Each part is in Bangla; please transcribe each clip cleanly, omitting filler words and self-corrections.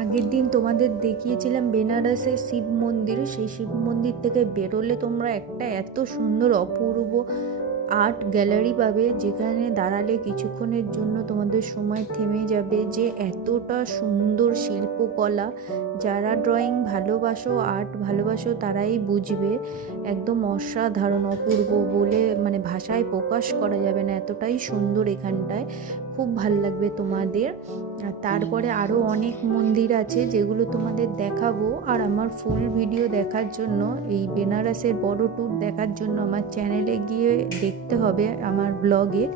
আগের দিন তোমাদের দেখিয়েছিলাম বেনারসের শিব মন্দির। সেই শিব মন্দির থেকে বেরোলে তোমরা একটা এত সুন্দর অপূর্ব আর্ট গ্যালারি পাবে, যেখানে দাঁড়ালে কিছুক্ষণের জন্য তোমাদের সময় থেমে যাবে। যে এতটা সুন্দর শিল্পকলা, যারা ড্রয়িং ভালোবাসো, আর্ট ভালোবাসো, তারাই বুঝবে। একদম অসাধারণ, অপূর্ব বলে মানে ভাষায় প্রকাশ করা যাবে না, এতটাই সুন্দর এখানটায়। খুব ভাল লাগবে তোমাদের। আর তারপরে আরও অনেক মন্দির আছে যেগুলো তোমাদের দেখাবো। আর আমার ফুল ভিডিও দেখার জন্য, এই বেনারসের বড় ট্যুর দেখার জন্য আমার চ্যানেলে গিয়ে দেখতে হবে আমার ব্লগে।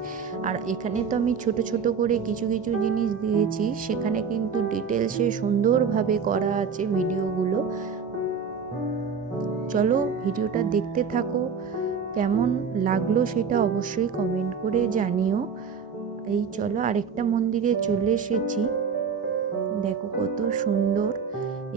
আর এখানে তো আমি ছোট ছোট করে কিছু কিছু জিনিস দিয়েছি, সেখানে কিন্তু ডিটেলসে সুন্দরভাবে করা আছে ভিডিওগুলো। চলো ভিডিওটা দেখতে থাকো, কেমন লাগলো সেটা অবশ্যই কমেন্ট করে জানিও। এই চলো আরেকটা মন্দিরে চলে এসেছি, দেখো কত সুন্দর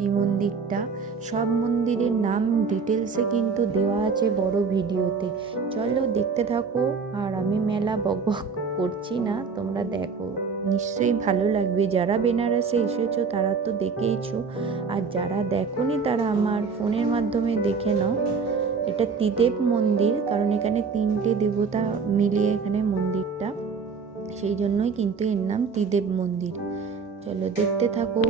এই মন্দিরটা। সব মন্দিরের নাম ডিটেলসে কিন্তু দেওয়া আছে বড় ভিডিওতে। চলো দেখতে থাকো। আর আমি মেলা বকবক করছি না, তোমরা দেখো, নিশ্চয়ই ভালো লাগবে। যারা বেনারসে এসেছো তারা তো দেখেইছো, আর যারা দেখোনি তারা আমার ফোনের মাধ্যমে দেখে নাও। এটা ত্রিদেব মন্দির, কারণ এখানে 3টে দেবতা মিলিয়ে এখানে মন্দিরটা, সেই জন্যই কিন্তু এর নাম ত্রিদেব মন্দির। চলো দেখতে থাকো।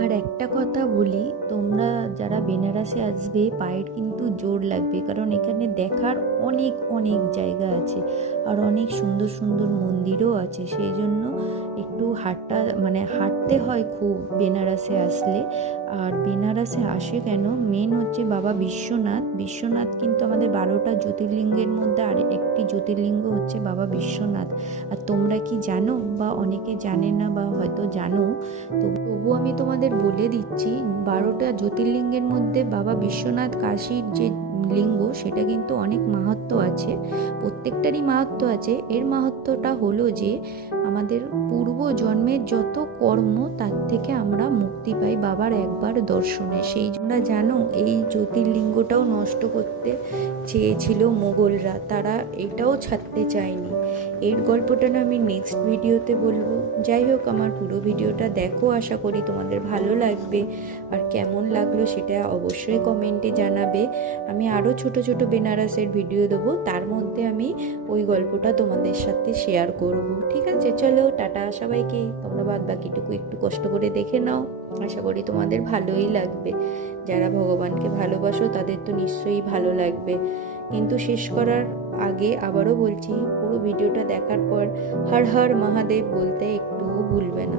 আর একটা কথা বলি, তোমরা যারা বেনারসে আসবে পায়ের কিন্তু জোর লাগবে, কারণ এখানে দেখার অনেক অনেক জায়গা আছে, আর অনেক সুন্দর সুন্দর মন্দিরও আছে। সেই জন্য একটু হাঁটতে হয় খুব বেনারসে আসলে। আর বেনারসে আসে কেন, মেন হচ্ছে বাবা বিশ্বনাথ। বিশ্বনাথ কিন্তু আমাদের 12টা জ্যোতির্লিঙ্গের মধ্যে আর একটি জ্যোতির্লিঙ্গ হচ্ছে বাবা বিশ্বনাথ। আর তোমরা কি জানো, বা অনেকে জানে না, বা হয়তো জানো, তবু আমি তোমাদের বলে দিচ্ছি, 12টা জ্যোতির্লিঙ্গের মধ্যে বাবা বিশ্বনাথ কাশীর যে লিঙ্গ, সেটা কিন্তু অনেক মাহাত্ম্য আছে। প্রত্যেকটারই মাহাত্ম্য আছে। এর মাহাত্ম্যটা হলো যে আমাদের পূর্ব জন্মের যত কর্ম, তার থেকে আমরা মুক্তি পাই বাবার একবার দর্শনে। সেই জন্য জানো, এই জ্যোতির্লিঙ্গটাও নষ্ট করতে চেয়েছিল মোগলরা, তারা এটাও ছাড়তে চায়নি। এর গল্পটা না আমি নেক্সট ভিডিওতে বলবো। যাই হোক, আমার পুরো ভিডিওটা দেখো, আশা করি তোমাদের ভালো লাগবে। আর কেমন লাগলো সেটা অবশ্যই কমেন্টে জানাবে। আমি আরও ছোট ছোট বেনারসের ভিডিও দেবো, তার মধ্যে আমি ওই গল্পটা তোমাদের সাথে শেয়ার করব। ঠিক আছে, চলো টাটা সবাইকে। তোমরা বাদ বাকিটুকু একটু কষ্ট করে দেখে নাও, আশা করি তোমাদের ভালোই লাগবে। যারা ভগবানকে ভালোবাসো তাদের তো নিশ্চয়ই ভালো লাগবে। কিন্তু শেষ করার আগে আবারও বলছি, পুরো ভিডিওটা দেখার পর হর হর মহাদেব বলতে একটুও ভুলবে না।